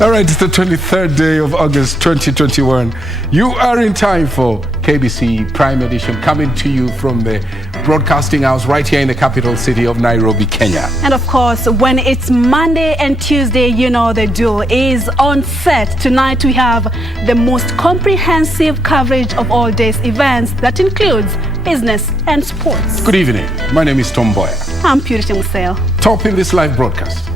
All right, it's the 23rd day of August 2021. You are in time for KBC Prime Edition, coming to you from the broadcasting house right here in the capital city of Nairobi, Kenya. And of course, when it's Monday and Tuesday, you know the duel is on set. Tonight we have the most comprehensive coverage of all day's events that includes business and sports. Good evening. My name is Mboya. I'm Purity Museo. Top in this live broadcast.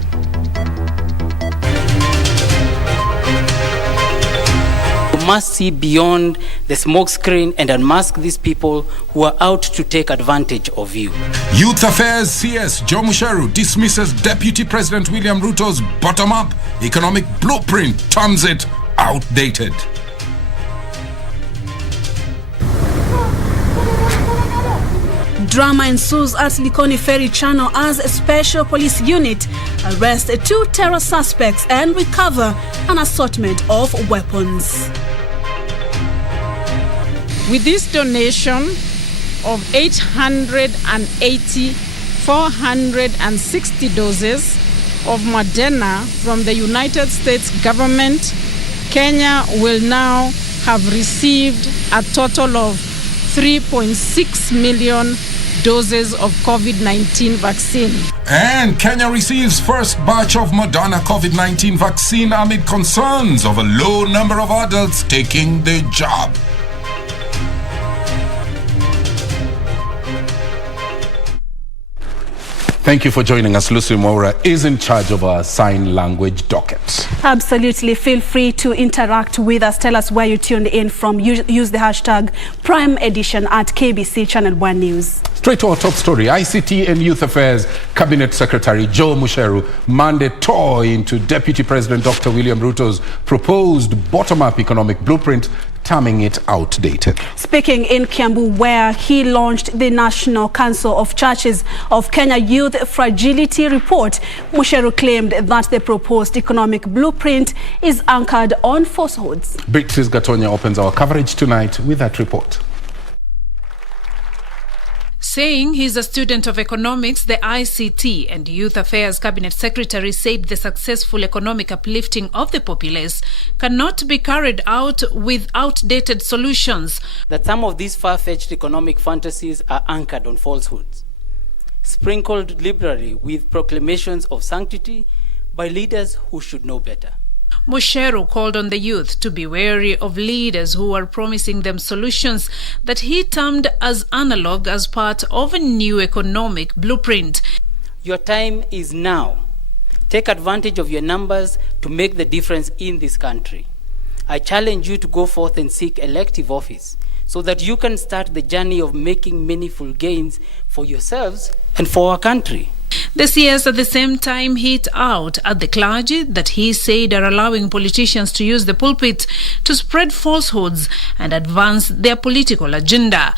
Must see beyond the smoke screen and unmask these people who are out to take advantage of you. Youth Affairs CS Joe Musheru dismisses Deputy President William Ruto's bottom-up economic blueprint, terms it outdated. Drama ensues at Likoni Ferry Channel as a special police unit arrests 2 terror suspects and recover an assortment of weapons. With this donation of 460 doses of Moderna from the United States government, Kenya will now have received a total of 3.6 million doses of COVID-19 vaccine. And Kenya receives first batch of Moderna COVID-19 vaccine amid concerns of a low number of adults taking the jab. Thank you for joining us. Lucy Mboya is in charge of our sign language docket. Absolutely. Feel free to interact with us. Tell us where you tuned in from. Use the hashtag Prime Edition at KBC Channel 1 News. Straight to our top story. ICT and Youth Affairs Cabinet Secretary Joe Musheru mandate tour into Deputy President Dr. William Ruto's proposed bottom-up economic blueprint, terming it outdated. Speaking in Kiambu, where he launched the National Council of Churches of Kenya Youth Fragility Report, Musheru claimed that the proposed economic blueprint is anchored on falsehoods. Beatrice Gatonya opens our coverage tonight with that report. Saying he's a student of economics, the ICT and Youth Affairs Cabinet Secretary said the successful economic uplifting of the populace cannot be carried out with outdated solutions. That some of these far-fetched economic fantasies are anchored on falsehoods, sprinkled liberally with proclamations of sanctity by leaders who should know better. Musheru called on the youth to be wary of leaders who are promising them solutions that he termed as analog as part of a new economic blueprint. Your time is now. Take advantage of your numbers to make the difference in this country. I challenge you to go forth and seek elective office so that you can start the journey of making meaningful gains for yourselves and for our country. The CS at the same time hit out at the clergy that he said are allowing politicians to use the pulpit to spread falsehoods and advance their political agenda.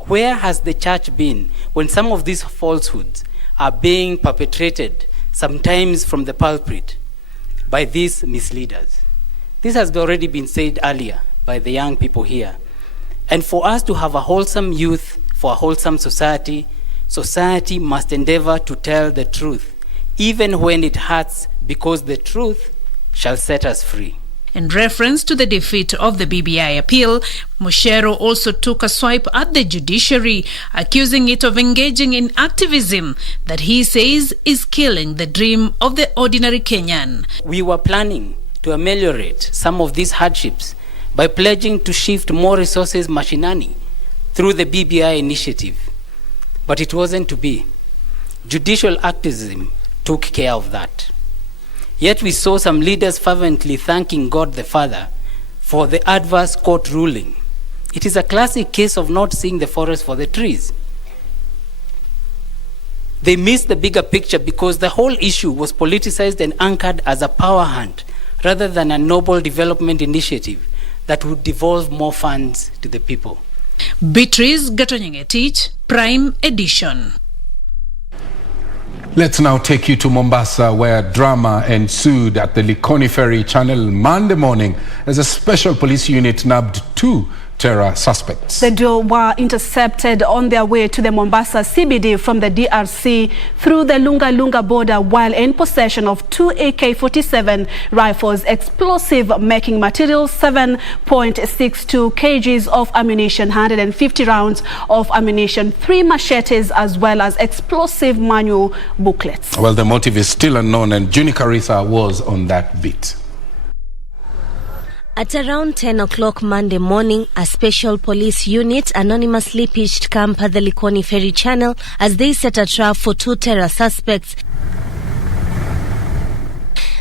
Where has the church been when some of these falsehoods are being perpetrated, sometimes from the pulpit, by these misleaders? This has already been said earlier by the young people here. And for us to have a wholesome youth, for a wholesome society, society must endeavor to tell the truth, even when it hurts, because the truth shall set us free. In reference to the defeat of the BBI appeal, Musheru also took a swipe at the judiciary, accusing it of engaging in activism that he says is killing the dream of the ordinary Kenyan. We were planning to ameliorate some of these hardships by pledging to shift more resources mashinani through the BBI initiative. But it wasn't to be. Judicial activism took care of that. Yet we saw some leaders fervently thanking God the Father for the adverse court ruling. It is a classic case of not seeing the forest for the trees. They missed the bigger picture because the whole issue was politicized and anchored as a power hunt rather than a noble development initiative that would devolve more funds to the people. Beatrice Gatonya, Prime Edition. Let's now take you to Mombasa, where drama ensued at the Likoni Ferry Channel Monday morning as a special police unit nabbed 2 terror suspects. The duo were intercepted on their way to the Mombasa CBD from the DRC through the Lunga border while in possession of 2 AK-47 rifles, explosive making material, 7.62 kgs of ammunition, 150 rounds of ammunition, 3 machetes, as well as explosive manual booklets. Well, the motive is still unknown, and Juni Karisa was on that beat. At around 10 o'clock Monday morning, a special police unit anonymously pitched camp at the Likoni Ferry Channel as they set a trap for 2 terror suspects.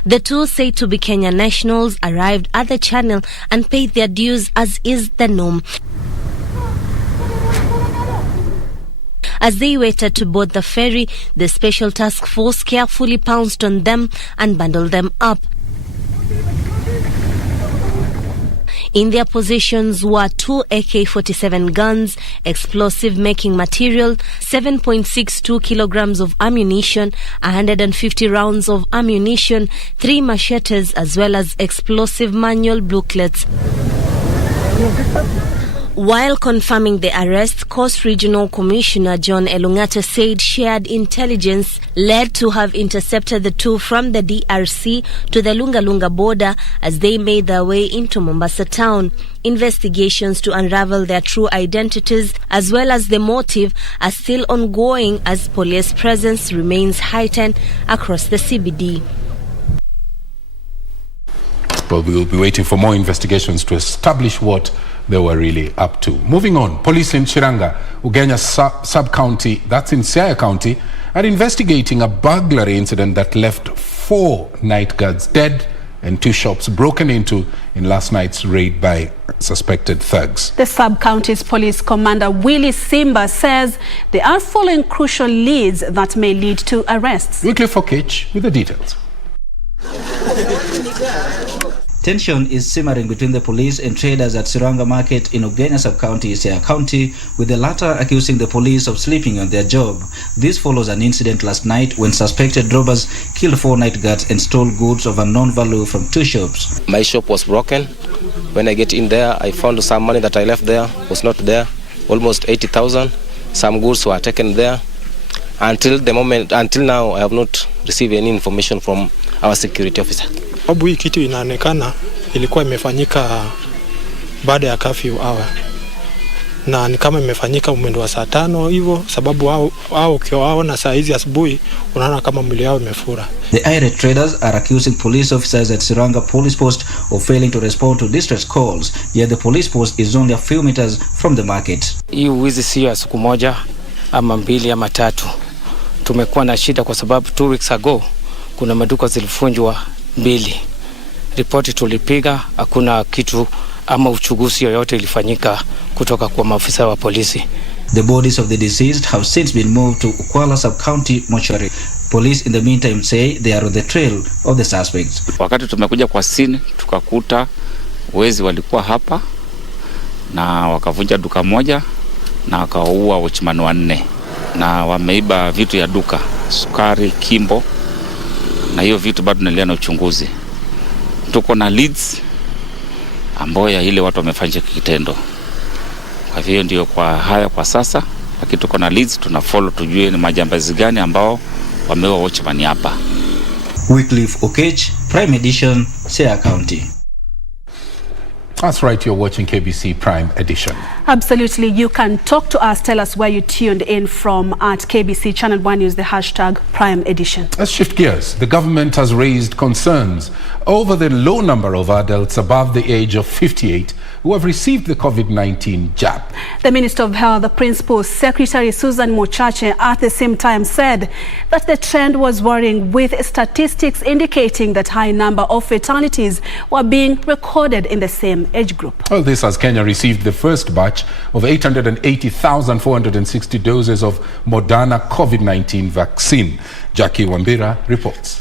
The 2, said to be Kenyan nationals, arrived at the channel and paid their dues as is the norm. As they waited to board the ferry, the special task force carefully pounced on them and bundled them up. In their possessions were 2 AK-47 guns, explosive making material, 7.62 kilograms of ammunition, 150 rounds of ammunition, 3 machetes, as well as explosive manual booklets. While confirming the arrest, Coast Regional Commissioner John Elung'ata said shared intelligence led to have intercepted the 2 from the DRC to the Lunga border as they made their way into Mombasa town. Investigations to unravel their true identities as well as the motive are still ongoing as police presence remains heightened across the CBD. Well, we will be waiting for more investigations to establish what they were really up to. Moving on, police in Shiranga, Ugenya sub-county, that's in Siaya County, are investigating a burglary incident that left 4 night guards dead and 2 shops broken into in last night's raid by suspected thugs. The sub-county's police commander Willie Simba says they are following crucial leads that may lead to arrests. Wycliffe Okech with the details. Tension is simmering between the police and traders at Siranga Market in Ugenya Sub-County, Siaya County, with the latter accusing the police of sleeping on their job. This follows an incident last night when suspected robbers killed 4 night guards and stole goods of unknown value from 2 shops. My shop was broken. When I get in there, I found some money that I left there was not there, almost 80,000. Some goods were taken there. Until now, I have not received any information from our security officer. Sababu hii kitu inaonekana ilikuwa imefanyika baada ya curfew hour. Na ni kama imefanyika mwendo wa saa 5 hivyo, sababu wao ukiwaona saa hizi asubuhi unaona kama mwili yao imefura. The irate traders are accusing police officers at Siranga police post of failing to respond to distress calls, yet the police post is only a few meters from the market. Hii wizi sio ya siku moja ama 2 ama 3. Tumekuwa na shida kwa sababu 2 weeks ago kuna maduka zilifunjwa 2. Ripoti tulipiga, hakuna kitu ama uchunguzi yoyote ilifanyika kutoka kwa maafisa wa polisi. The bodies of the deceased have since been moved to Ukwala Sub-County mortuary. Police in the meantime say they are on the trail of the suspects. Wakati tumekuja kwa scene tukakuta wezi walikuwa hapa na wakavunja duka moja na wakaua watchman 4 na wameiba vitu ya duka, sukari, kimbo, na hiyo vitu bado tunaendelea na uchunguzi. Tuko na leads Mboya ile watu wamefanya kitendo. Kwa hivyo ndio kwa haya kwa sasa, lakini tuko na leads, tuna follow tujue ni majambazi gani ambao wameua watchman hapa. Wycliffe Okech, Prime Edition, Siaya County. That's right, you're watching KBC Prime Edition. Absolutely. You can talk to us. Tell us where you tuned in from at KBC Channel 1. Use the hashtag Prime Edition. Let's shift gears. The government has raised concerns over the low number of adults above the age of 58 who have received the COVID-19 jab. The Minister of Health, the Principal Secretary Susan Mochache, at the same time said that the trend was worrying, with statistics indicating that high number of fatalities were being recorded in the same age group. Well, this as Kenya received the first batch of 880,460 doses of Moderna COVID-19 vaccine. Jackie Wambira reports.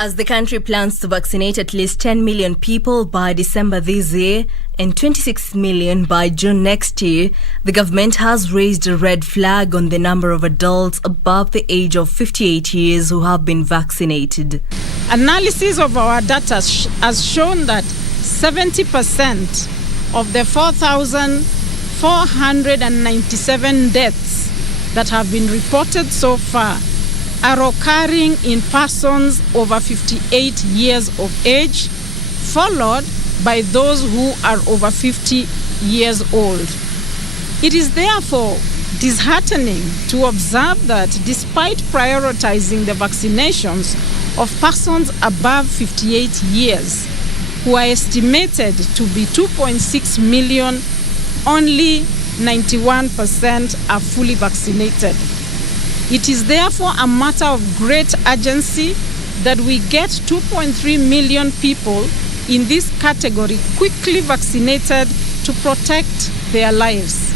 As the country plans to vaccinate at least 10 million people by December this year and 26 million by June next year, the government has raised a red flag on the number of adults above the age of 58 years who have been vaccinated. Analysis of our data has shown that 70% of the 4,497 deaths that have been reported so far are occurring in persons over 58 years of age, followed by those who are over 50 years old. It is therefore disheartening to observe that despite prioritizing the vaccinations of persons above 58 years, who are estimated to be 2.6 million, only 91% are fully vaccinated. It is therefore a matter of great urgency that we get 2.3 million people in this category quickly vaccinated to protect their lives.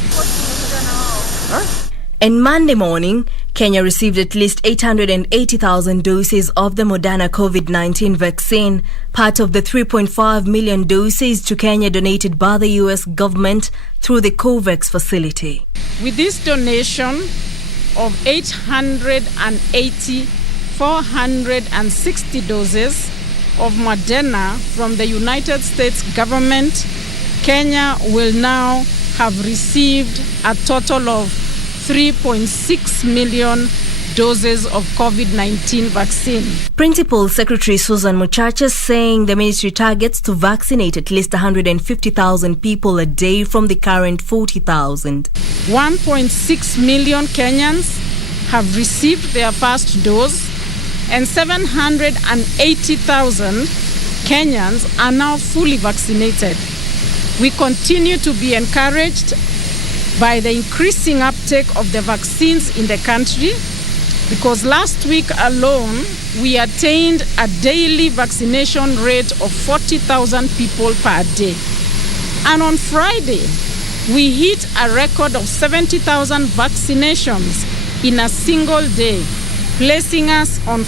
And Monday morning, Kenya received at least 880,000 doses of the Moderna COVID-19 vaccine, part of the 3.5 million doses to Kenya donated by the U.S. government through the COVAX facility. With this donation of 460 doses of Moderna from the United States government, Kenya will now have received a total of 3.6 million doses of COVID-19 vaccine. Principal Secretary Susan Muchacha saying the ministry targets to vaccinate at least 150,000 people a day from the current 40,000. 1.6 million Kenyans have received their first dose, and 780,000 Kenyans are now fully vaccinated. We continue to be encouraged by the increasing uptake of the vaccines in the country, because last week alone we attained a daily vaccination rate of 40,000 people per day. And on Friday, we hit a record of 70,000 vaccinations in a single day, placing us on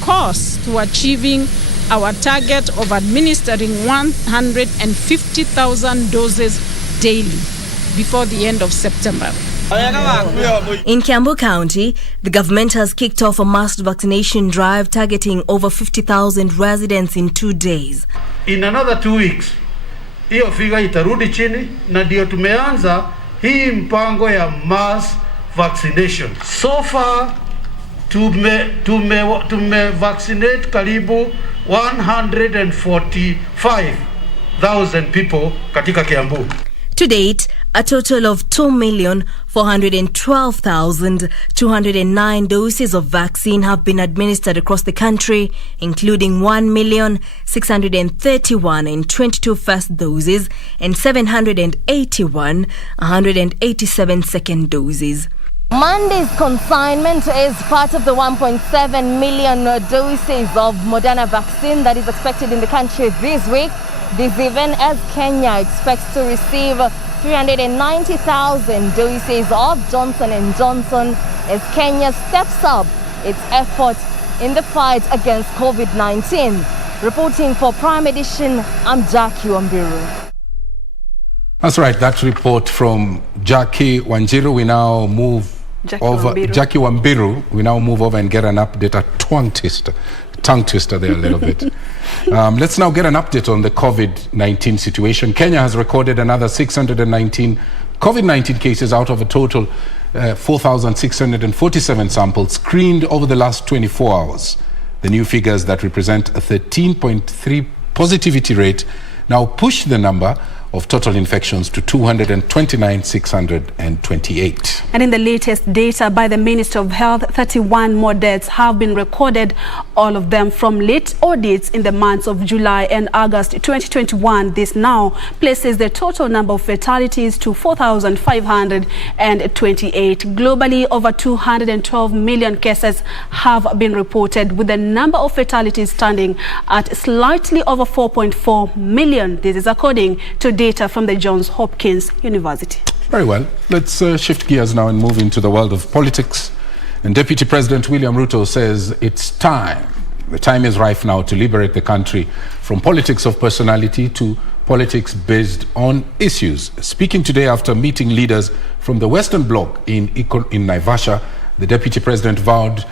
course to achieving our target of administering 150,000 doses daily before the end of September. In Kiambu County, the government has kicked off a mass vaccination drive targeting over 50,000 residents in 2 days. In another 2 weeks, hiyo figa itarudi chini, na ndio tumeanza hii mpango ya mass vaccination. So far, tume vaccinate karibu 145,000 people katika Kiambu. To date, a total of 2,412,209 doses of vaccine have been administered across the country, including 1,631,022 first doses and 781,187 second doses. Monday's consignment is part of the 1.7 million doses of Moderna vaccine that is expected in the country this week. This even as Kenya expects to receive 390,000 doses of Johnson & Johnson as Kenya steps up its effort in the fight against COVID-19. Reporting for Prime Edition, I'm Jackie Wambiru. That's right, that report from Jackie Wanjiru. We now move Jackie Wambiru. We now move over and get an update, a tongue twister there a little bit. Let's now get an update on the COVID-19 situation. Kenya has recorded another 619 COVID-19 cases out of a total 4,647 samples screened over the last 24 hours. The new figures that represent a 13.3 positivity rate now push the number of total infections to 229,628. And in the latest data by the Ministry of Health, 31 more deaths have been recorded, all of them from late audits in the months of July and August 2021. This now places the total number of fatalities to 4,528. Globally, over 212 million cases have been reported, with the number of fatalities standing at slightly over 4.4 million. This is according to data from the Johns Hopkins University. Very well. Let's shift gears now and move into the world of politics. And Deputy President William Ruto says it's time. The time is ripe now to liberate the country from politics of personality to politics based on issues. Speaking today after meeting leaders from the Western Bloc in Naivasha, the Deputy President vowed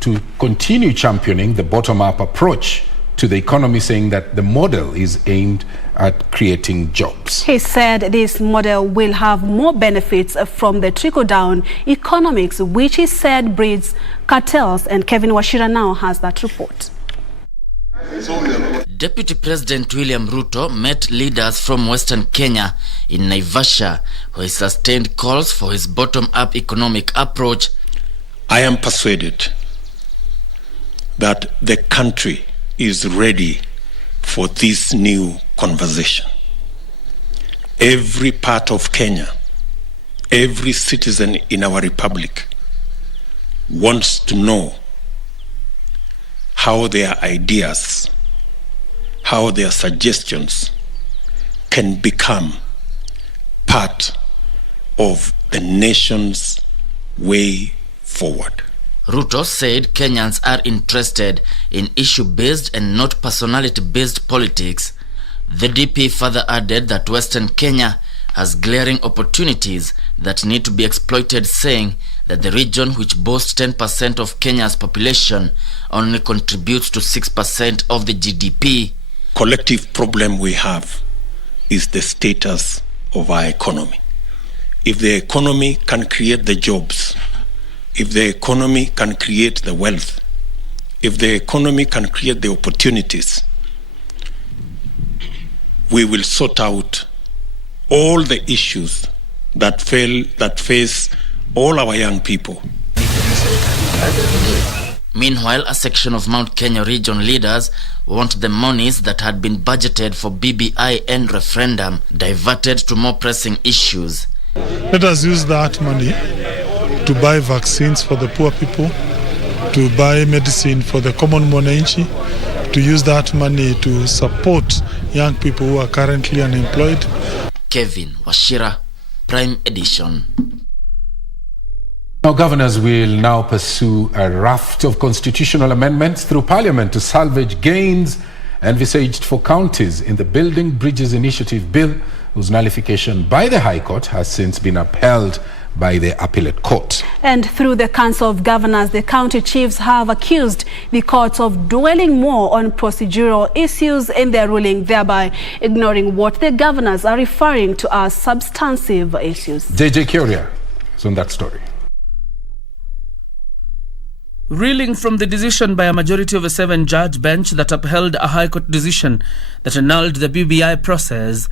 to continue championing the bottom-up approach to the economy, saying that the model is aimed at creating jobs. He said this model will have more benefits from the trickle-down economics, which he said breeds cartels. And Kevin Washira now has that report. Deputy President William Ruto met leaders from Western Kenya in Naivasha, where he sustained calls for his bottom-up economic approach. I am persuaded that the country is ready for this new conversation. Every part of Kenya, every citizen in our republic wants to know how their ideas, how their suggestions can become part of the nation's way forward. Ruto said Kenyans are interested in issue-based and not personality-based politics. The DP further added that Western Kenya has glaring opportunities that need to be exploited, saying that the region, which boasts 10% of Kenya's population, only contributes to 6% of the GDP. Collective problem we have is the status of our economy. If the economy can create the jobs, if the economy can create the wealth, if the economy can create the opportunities, we will sort out all the issues that face all our young people. Meanwhile, a section of Mount Kenya region leaders want the monies that had been budgeted for BBI and referendum diverted to more pressing issues. Let us use that money to buy vaccines for the poor people, to buy medicine for the common mwananchi, to use that money to support young people who are currently unemployed. Kevin Washira, Prime Edition. Now, governors will now pursue a raft of constitutional amendments through Parliament to salvage gains envisaged for counties in the Building Bridges Initiative Bill, whose nullification by the High Court has since been upheld by the Appellate Court. And through the Council of Governors, the county chiefs have accused the courts of dwelling more on procedural issues in their ruling, thereby ignoring what the governors are referring to as substantive issues. JJ Kyoria is on that story. Reeling from the decision by a majority of a 7-judge bench that upheld a High Court decision that annulled the BBI process,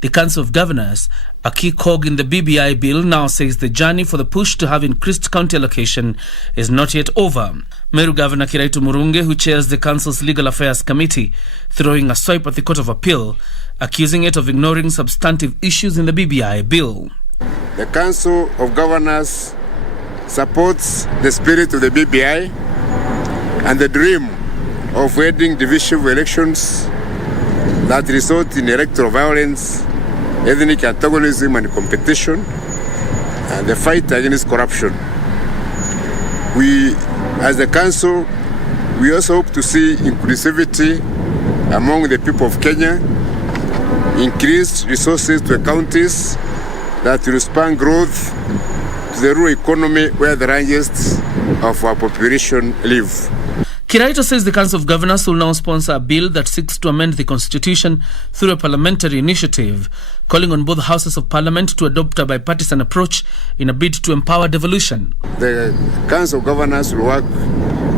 the Council of Governors, a key cog in the BBI bill, now says the journey for the push to have increased county allocation is not yet over. Meru Governor Kiraitu Murungi, who chairs the Council's Legal Affairs Committee, throwing a swipe at the Court of Appeal, accusing it of ignoring substantive issues in the BBI bill. The Council of Governors supports the spirit of the BBI and the dream of ending divisive elections that result in electoral violence, ethnic antagonism and competition, and the fight against corruption. We, as the Council, we also hope to see inclusivity among the people of Kenya, increased resources to the counties that will span growth to the rural economy where the largest of our population live. Kiraitu says the Council of Governors will now sponsor a bill that seeks to amend the Constitution through a parliamentary initiative, calling on both houses of Parliament to adopt a bipartisan approach in a bid to empower devolution. The Council of Governors will work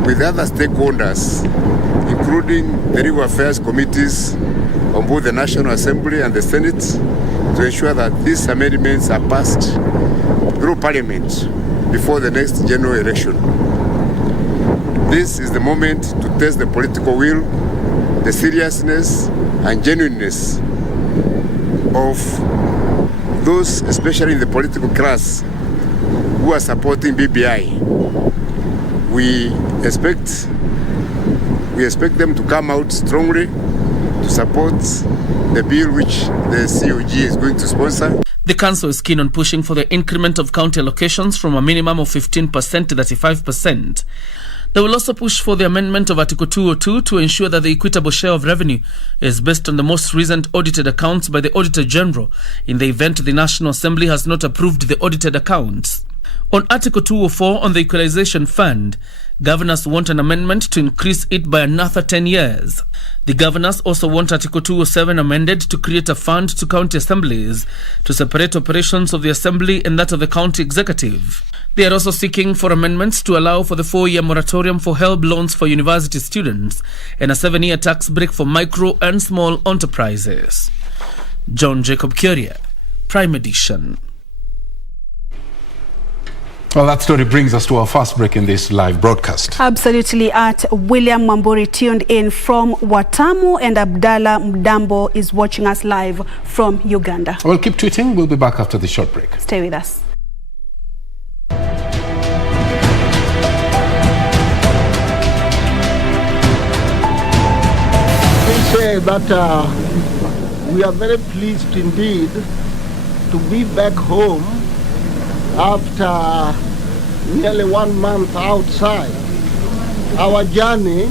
with other stakeholders, including the Legal Affairs Committees on both the National Assembly and the Senate, to ensure that these amendments are passed through Parliament before the next general election. This is the moment to test the political will, the seriousness and genuineness of those, especially in the political class, who are supporting BBI. We expect them to come out strongly to support the bill which the COG is going to sponsor. The Council is keen on pushing for the increment of county allocations from a minimum of 15% to 35%. They will also push for the amendment of Article 202 to ensure that the equitable share of revenue is based on the most recent audited accounts by the Auditor General in the event the National Assembly has not approved the audited accounts. On Article 204 on the Equalization Fund, governors want an amendment to increase it by another 10 years. The governors also want Article 207 amended to create a fund to county assemblies to separate operations of the assembly and that of the county executive. They are also seeking for amendments to allow for the 4-year moratorium for HELB loans for university students and a 7-year tax break for micro and small enterprises. John Jacob Curia, Prime Edition. Well, that story brings us to our first break in this live broadcast. Absolutely. William Mamburi tuned in from Watamu, and Abdallah Mdambo is watching us live from Uganda. Well, keep tweeting. We'll be back after the short break. Stay with us. We say that we are very pleased indeed to be back home after nearly 1 month outside. Our journey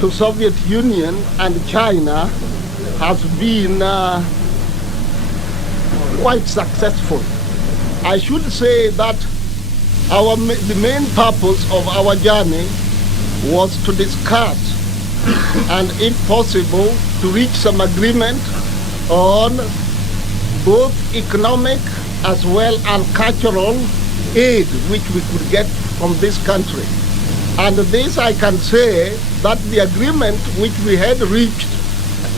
to Soviet Union and China has been quite successful. I should say that the main purpose of our journey was to discuss and, if possible, to reach some agreement on both economic as well as cultural aid which we could get from this country. And this I can say that the agreement which we had reached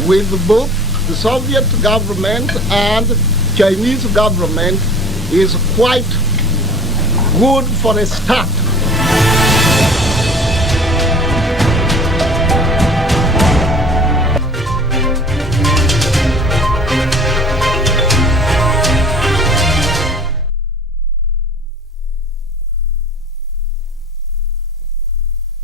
with both the Soviet government and Chinese government is quite good for a start.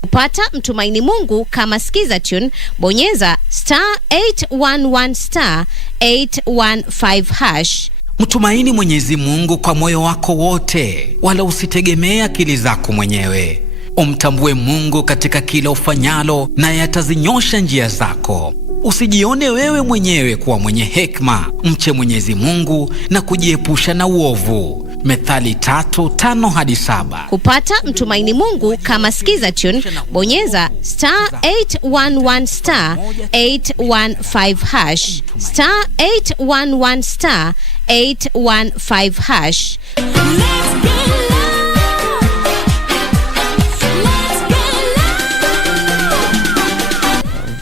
Kupata Mtumaini Mungu kama skiza tune, bonyeza *811 *815#. Mtumaini Mwenyezi Mungu kwa moyo wako wote, wala usitegemea akili zako mwenyewe. Umtambue Mungu katika kila ufanyalo, naye atazinyosha njia zako. Usijione wewe mwenyewe kuwa mwenye hekima. Mche Mwenyezi Mungu na kujiepusha na uovu. Methali 3:5-7. Kupata Mtumaini Mungu kama skiza tune, bonyeza *811 *815#, *811 *815#.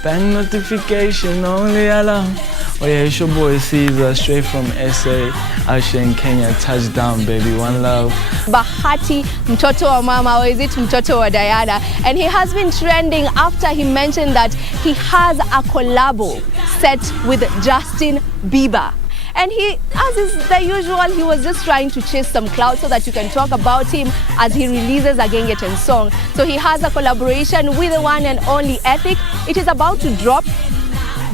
Bang notification, only alarm. Oh yeah, it's your boy Caesar, straight from SA, out here in Kenya. Touchdown, baby, one love. Bahati, mtoto wa mama, or is it mtoto wa Diana? And he has been trending after he mentioned that he has a collabo set with Justin Bieber. And he, as is the usual, he was just trying to chase some clout so that you can talk about him as he releases a Gengeton song. So he has a collaboration with the one and only Ethic. It is about to drop,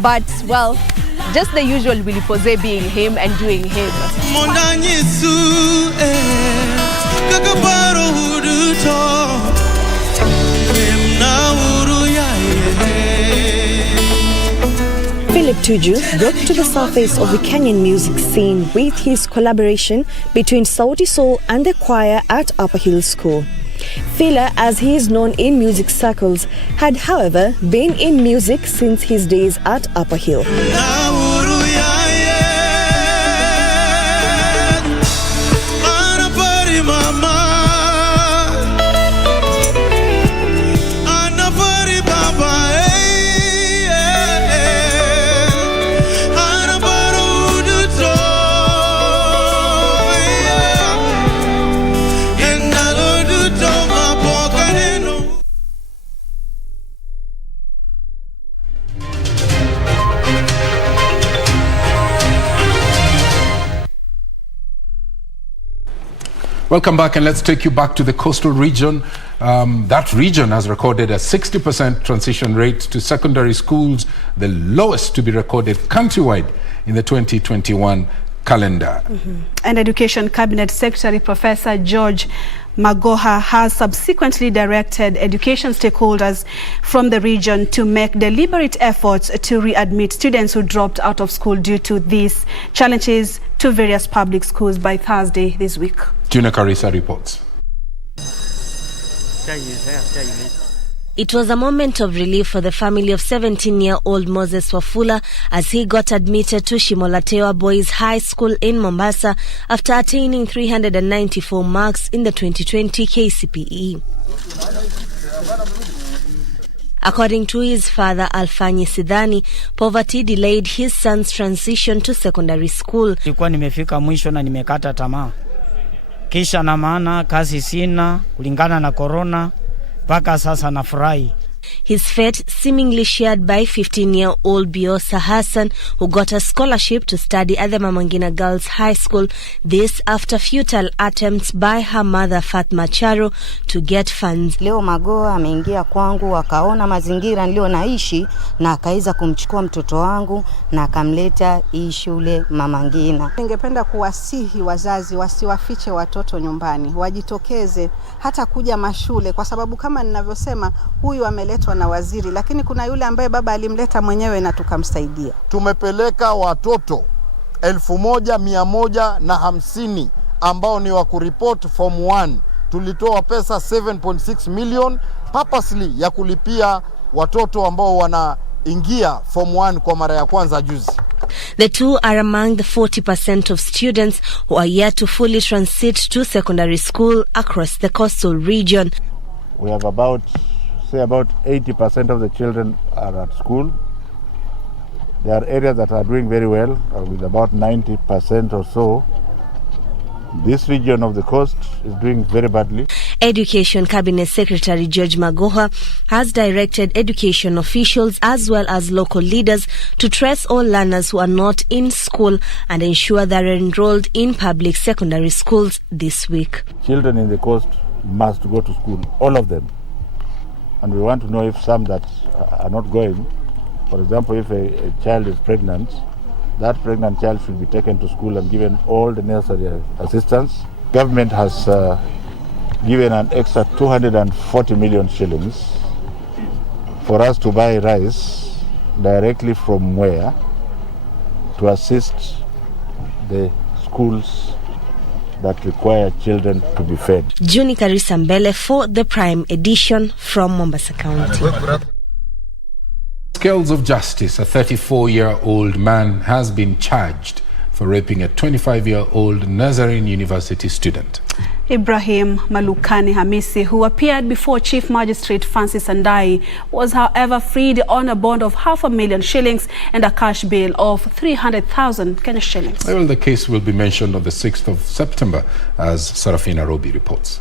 but well, just the usual Willy Pose being him and doing him. Philip Tuju broke to the surface of the Kenyan music scene with his collaboration between Sauti Sol and the choir at Upper Hill School. Phila, as he is known in music circles, had however been in music since his days at Upper Hill. Welcome back, and let's take you back to the coastal region. That region has recorded a 60% transition rate to secondary schools, the lowest to be recorded countrywide in the 2021 calendar. And Education Cabinet Secretary Professor George Magoha has subsequently directed education stakeholders from the region to make deliberate efforts to readmit students who dropped out of school due to these challenges to various public schools by Thursday this week. Juna Karisa reports. It was a moment of relief for the family of 17-year-old Moses Wafula as he got admitted to Shimolatewa Boys High School in Mombasa after attaining 394 marks in the 2020 KCPE. According to his father, Alfanyi Sidhani, poverty delayed his son's transition to secondary school. Nilikuwa nimefika mwisho na nimekata tamaa. Kisha na maana kazi sina kulingana na corona. Paka sasa nafurahi. His fate seemingly shared by 15-year-old Biosa Hassan, who got a scholarship to study at the Mamangina Girls High School. This after futile attempts by her mother Fatma Charo to get funds. Leo Magoa ameingia kwangu, akaona mazingira nilio naishi na akaiza kumchukua mtoto wangu na akamleta hii shule Mamangina. Ningependa kuwasihi wazazi wasiwafiche watoto nyumbani, wajitokeze hata kuja mashule, kwa sababu kama ninavyosema huyu ameletwa na waziri, lakini kuna yule ambaye baba alimleta mwenyewe na tukamsaidia. Tumepeleka watoto 1150 ambao ni wa kuriport form 1. Tulitoa pesa 7.6 million purposely ya kulipia watoto ambao wanaingia form 1 kwa mara ya kwanza juzi. The two are among the 40% of students who are yet to fully transit to secondary school across the coastal region. We have about 80% of the children are at school. There are areas that are doing very well, with about 90% or so. This region of the coast is doing very badly. Education Cabinet Secretary George Magoha has directed education officials as well as local leaders to trace all learners who are not in school and ensure they are enrolled in public secondary schools this week. Children in the coast must go to school, all of them. And we want to know if some that are not going, for example, if a child is pregnant, that pregnant child should be taken to school and given all the necessary assistance. Government has given an extra 240 million shillings for us to buy rice directly from Mboya to assist the schools that require children to be fed. Juni Karisa Mbele for the Prime Edition from Mombasa County. Scales of justice, a 34-year-old man has been charged for raping a 25-year-old Nazarene University student. Ibrahim Malukani Hamisi, who appeared before Chief Magistrate Francis Andai, was however freed on a bond of 500,000 shillings and a cash bail of 300,000 Kenya shillings. Well, the case will be mentioned on the 6th of September, as Sarafina Robi reports.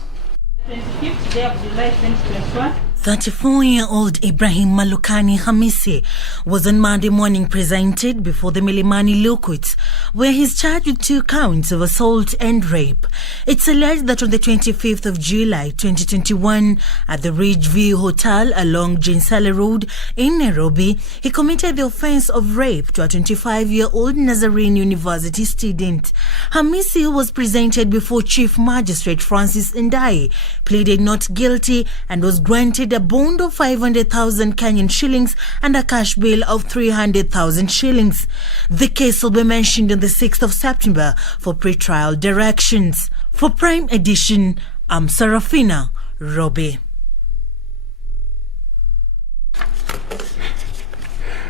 25th day of July 2021. 34-year-old Ibrahim Malukani Hamisi was on Monday morning presented before the Milimani Law Courts, where he's charged with 2 counts of assault and rape. It's alleged that on the 25th of July 2021, at the Ridgeview Hotel along Jinsala Road in Nairobi, he committed the offense of rape to a 25-year-old Nazarene University student. Hamisi, who was presented before Chief Magistrate Francis Ndai, pleaded not guilty and was granted a bond of 500,000 Kenyan shillings and a cash bail of 300,000 shillings. The case will be mentioned on the 6th of September for pre-trial directions. For Prime Edition, I'm Sarafina Robi.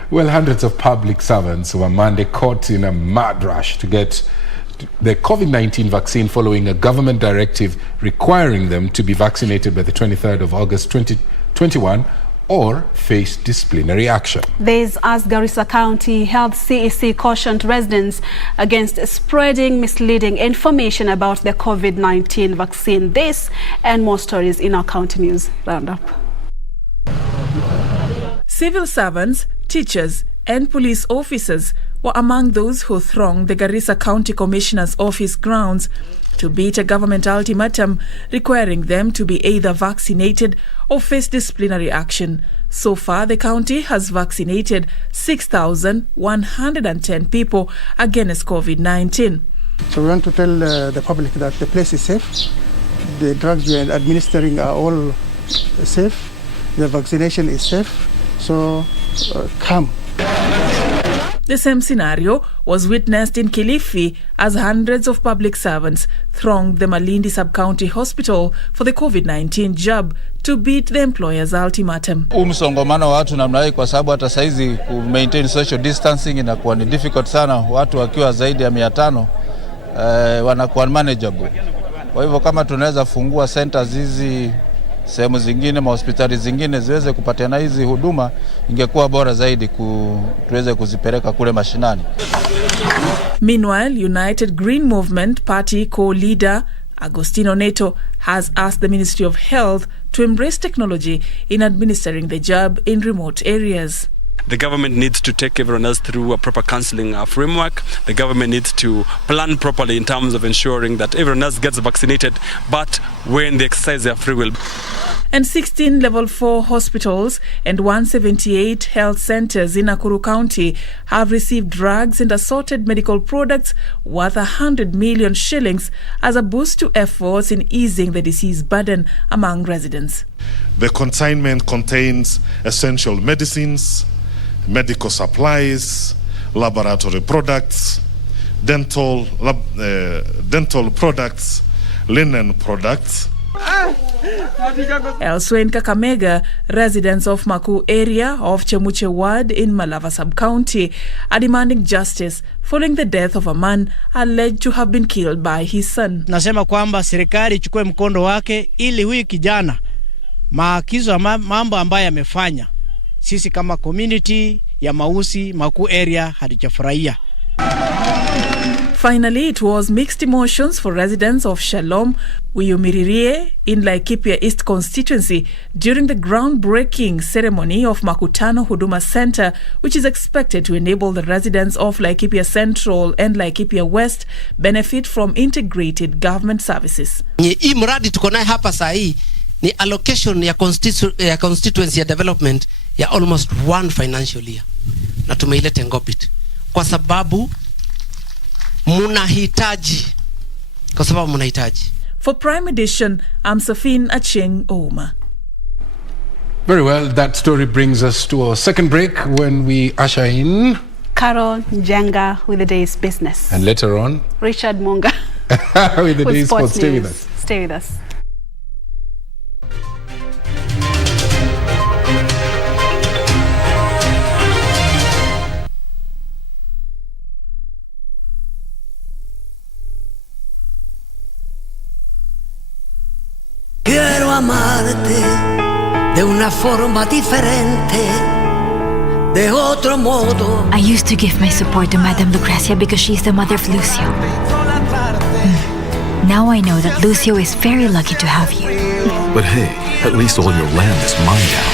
Well, hundreds of public servants were Monday caught in a mad rush to get the COVID-19 vaccine following a government directive requiring them to be vaccinated by the 23rd of August 2021 or face disciplinary action. This as Garissa County Health CEC cautioned residents against spreading misleading information about the COVID-19 vaccine. This and more stories in our county news roundup. Civil servants, teachers and police officers were among those who thronged the Garissa County Commissioner's office grounds to beat a government ultimatum requiring them to be either vaccinated or face disciplinary action. So far, the county has vaccinated 6,110 people against COVID-19. So we want to tell the public that the place is safe. The drugs we are administering are all safe. The vaccination is safe. So come. The same scenario was witnessed in Kilifi as hundreds of public servants thronged the Malindi Sub-County Hospital for the COVID-19 jab to beat the employer's ultimatum. Msongamano wa watu namna hii kwa sababu hata saizi ku maintain social distancing inakuwa ni difficult sana, watu wakiwa zaidi ya 500 wanakuwa unmanageable. Kwa hivyo kama tunaweza fungua centers hizi sehemu zingine, mahospitali zingine ziweze kupatiana hizi huduma, ingekuwa bora zaidi tuweze kuzipeleka kule mashinani. Meanwhile, United Green Movement Party co-leader Agostino Neto has asked the Ministry of Health to embrace technology in administering the jab in remote areas. The government needs to take everyone else through a proper counselling framework. The government needs to plan properly in terms of ensuring that everyone else gets vaccinated, but when they exercise their free will. And 16 level 4 hospitals and 178 health centers in Nakuru County have received drugs and assorted medical products worth 100 million shillings as a boost to efforts in easing the disease burden among residents. The consignment contains essential medicines, medical supplies, laboratory products, dental products, linen products. Elsewhere in Kakamega, residents of Maku area of Chemuche Ward in Malava Sub-County are demanding justice following the death of a man alleged to have been killed by his son. Nasema kwamba serikali ichukue mkondo wake ili huyu kijana maagizo ya mambo ambayo amefanya sisi kama community ya Mausi Maku area hatujafurahia. Finally, it was mixed emotions for residents of Shalom Uyumiririe in Laikipia East constituency during the groundbreaking ceremony of Makutano Huduma Center, which is expected to enable the residents of Laikipia Central and Laikipia West benefit from integrated government services. Hii mradi tuko naye hapa saa hii ni allocation ya constituency ya development ya almost 1 financial year. Na tumeileta Ngobit kwa sababu munahitaji. For Prime Edition, I'm Safin Acheng Ouma. Very well, that story brings us to our second break when we usher in Carol Njenga with the day's business. And later on, Richard Munga with the day's sports. Stay with us. Stay with us. Quiero amarte de una forma diferente, de otro modo. I used to give my support to Madame Lucrecia because she's the mother of Lucio. Now I know that Lucio is very lucky to have you. But hey, at least all your land is mine now.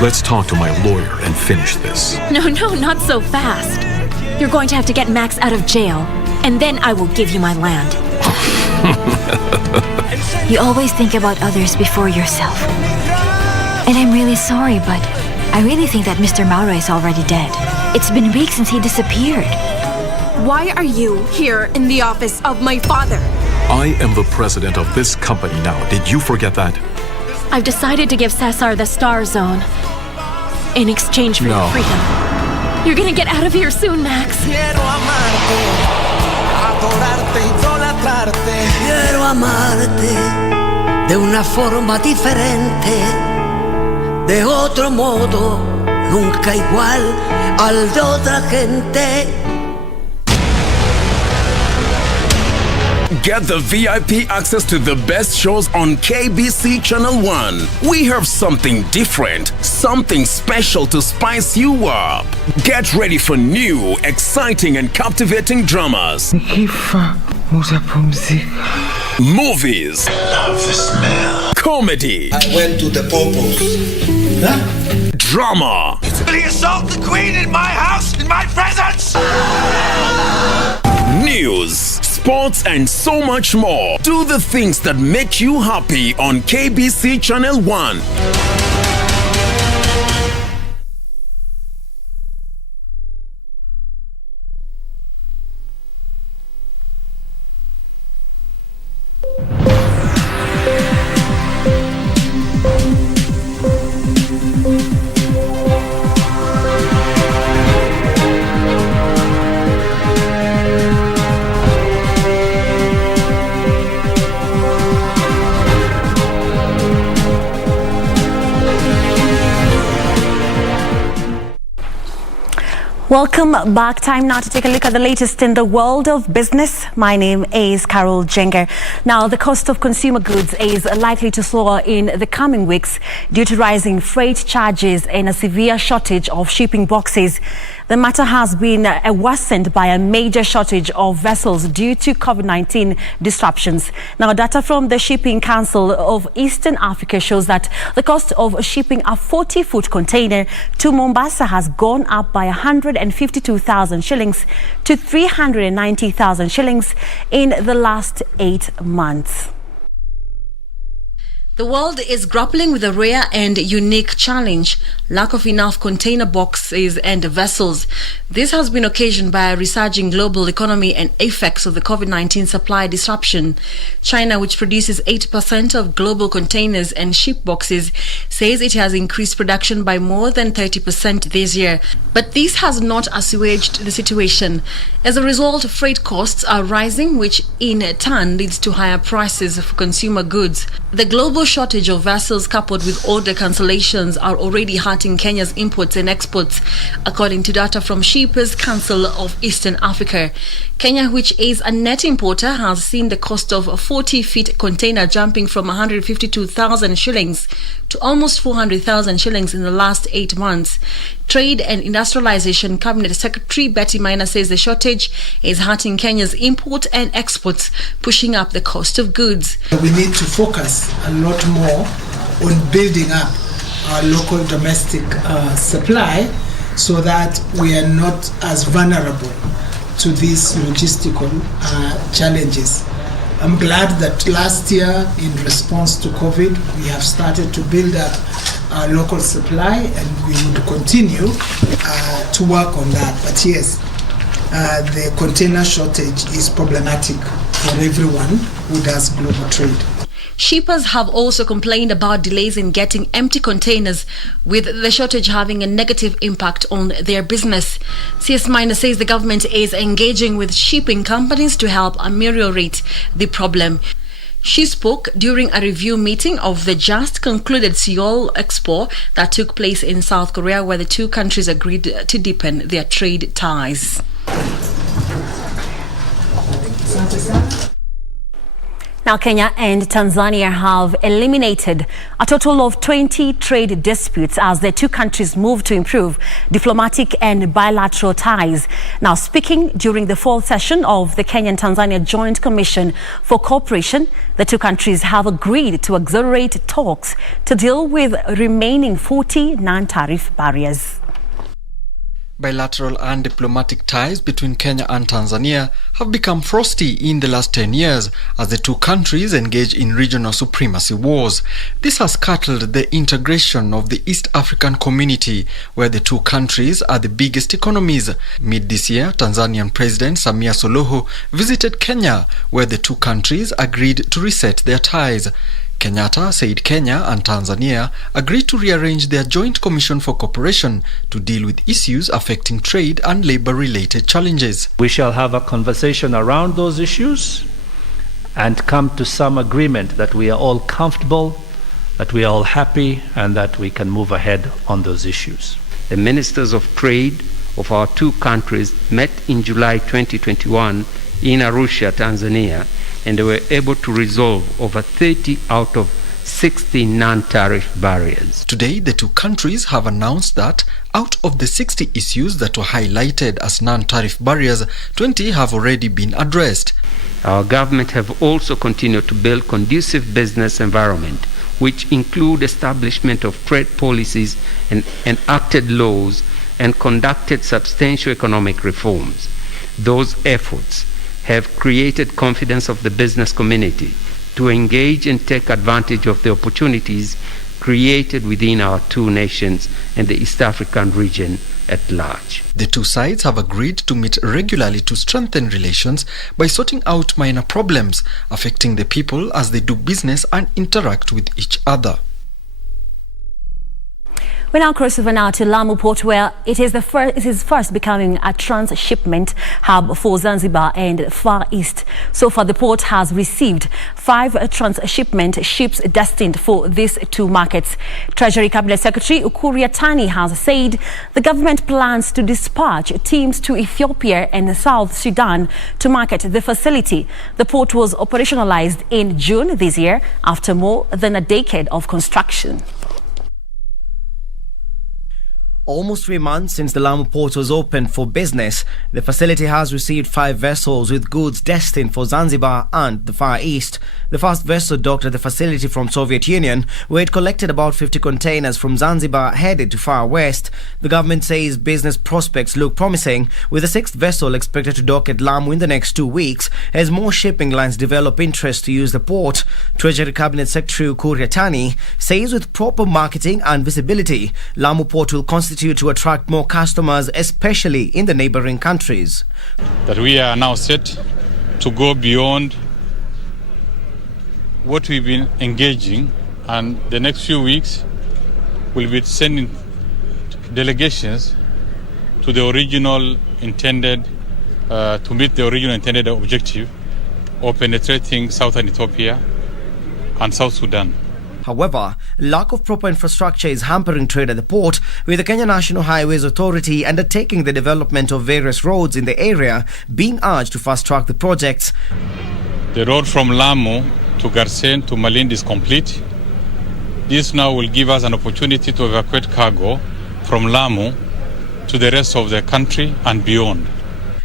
Let's talk to my lawyer and finish this. No, not so fast. You're going to have to get Max out of jail, and then I will give you my land. You always think about others before yourself. And I'm really sorry, but I really think that Mr. Mauro is already dead. It's been weeks since he disappeared. Why are you here in the office of my father? I am the president of this company now. Did you forget that? I've decided to give Cesar the Star Zone in exchange for your freedom. You're gonna get out of here soon, Max. Quiero amarte de una forma diferente, de otro modo, nunca igual al de otra gente. Get the VIP access to the best shows on KBC Channel 1. We have something different, something special to spice you up. Get ready for new, exciting and captivating dramas. Movies. I love the smell. Comedy. I went to the popos. Huh? Drama. Will he assault the queen in my house, in my presence? News, sports and so much more. Do the things that make you happy on KBC Channel 1. Welcome back. Time now to take a look at the latest in the world of business. My name is Carol Jenger. Now, the cost of consumer goods is likely to soar in the coming weeks due to rising freight charges and a severe shortage of shipping boxes. The matter has been worsened by a major shortage of vessels due to COVID-19 disruptions. Now, data from the Shipping Council of Eastern Africa shows that the cost of shipping a 40-foot container to Mombasa has gone up by 152,000 shillings to 390,000 shillings in the last 8 months. The world is grappling with a rare and unique challenge: lack of enough container boxes and vessels. This has been occasioned by a resurging global economy and effects of the COVID-19 supply disruption. China, which produces 8% of global containers and ship boxes, says it has increased production by more than 30% this year. But this has not assuaged the situation. As a result, freight costs are rising, which in turn leads to higher prices for consumer goods. The global shortage of vessels coupled with order cancellations are already hurting Kenya's imports and exports, according to data from Shippers Council of Eastern Africa. Kenya, which is a net importer, has seen the cost of a 40-foot container jumping from 152,000 shillings to almost 400,000 shillings in the last 8 months. Trade and Industrialization Cabinet Secretary Betty Maina says the shortage is hurting Kenya's import and exports, pushing up the cost of goods. We need to focus a lot more on building up our local domestic supply so that we are not as vulnerable to these logistical challenges. I'm glad that last year, in response to COVID, we have started to build up our local supply, and we would continue to work on that. But yes, the container shortage is problematic for everyone who does global trade. Shippers have also complained about delays in getting empty containers, with the shortage having a negative impact on their business. CS Minor says the government is engaging with shipping companies to help ameliorate the problem. She spoke during a review meeting of the just concluded Seoul Expo that took place in South Korea, where the two countries agreed to deepen their trade ties. Now, Kenya and Tanzania have eliminated a total of 20 trade disputes as the two countries move to improve diplomatic and bilateral ties. Now, speaking during the fourth session of the Kenya-Tanzania Joint Commission for Cooperation, the two countries have agreed to accelerate talks to deal with remaining 40 non-tariff barriers. Bilateral and diplomatic ties between Kenya and Tanzania have become frosty in the last 10 years as the two countries engage in regional supremacy wars. This has scuttled the integration of the East African community, where the two countries are the biggest economies. Mid this year, Tanzanian President Samia Suluhu visited Kenya, where the two countries agreed to reset their ties. Kenyatta said Kenya and Tanzania agreed to rearrange their joint commission for cooperation to deal with issues affecting trade and labor-related challenges. We shall have a conversation around those issues and come to some agreement that we are all comfortable, that we are all happy, and that we can move ahead on those issues. The ministers of trade of our two countries met in July 2021 in Arusha, Tanzania, and they were able to resolve over 30 out of 60 non-tariff barriers. Today, the two countries have announced that out of the 60 issues that were highlighted as non-tariff barriers, 20 have already been addressed. Our government have also continued to build conducive business environment, which include establishment of trade policies and enacted laws and conducted substantial economic reforms. Those efforts have created confidence of the business community to engage and take advantage of the opportunities created within our two nations and the East African region at large. The two sides have agreed to meet regularly to strengthen relations by sorting out minor problems affecting the people as they do business and interact with each other. We now cross over now to Lamu Port, where it is first becoming a transshipment hub for Zanzibar and Far East. So far, the port has received 5 transshipment ships destined for these 2 markets. Treasury Cabinet Secretary Ukur Yatani has said the government plans to dispatch teams to Ethiopia and South Sudan to market the facility. The port was operationalized in June this year after more than a decade of construction. Almost 3 months since the Lamu port was opened for business, the facility has received 5 vessels with goods destined for Zanzibar and the Far East. The first vessel docked at the facility from Soviet Union, where it collected about 50 containers from Zanzibar headed to Far West. The government says business prospects look promising, with the 6th vessel expected to dock at Lamu in the next 2 weeks as more shipping lines develop interest to use the port. Treasury Cabinet Secretary Ukur Yatani says with proper marketing and visibility, Lamu port will constitute to attract more customers, especially in the neighboring countries. That we are now set to go beyond what we've been engaging, and the next few weeks we'll be sending delegations to the original intended to meet the original intended objective of penetrating southern Ethiopia and South Sudan. However, lack of proper infrastructure is hampering trade at the port, with the Kenya National Highways Authority undertaking the development of various roads in the area, being urged to fast-track the projects. The road from Lamu to Garsen to Malindi is complete. This now will give us an opportunity to evacuate cargo from Lamu to the rest of the country and beyond.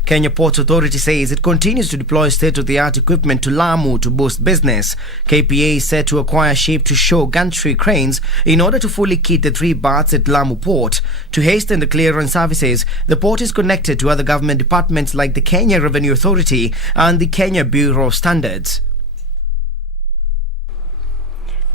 Kenya Ports Authority says it continues to deploy state-of-the-art equipment to Lamu to boost business. KPA is set to acquire ship-to-shore gantry cranes in order to fully kit the 3 berths at Lamu Port. To hasten the clearance services, the port is connected to other government departments like the Kenya Revenue Authority and the Kenya Bureau of Standards.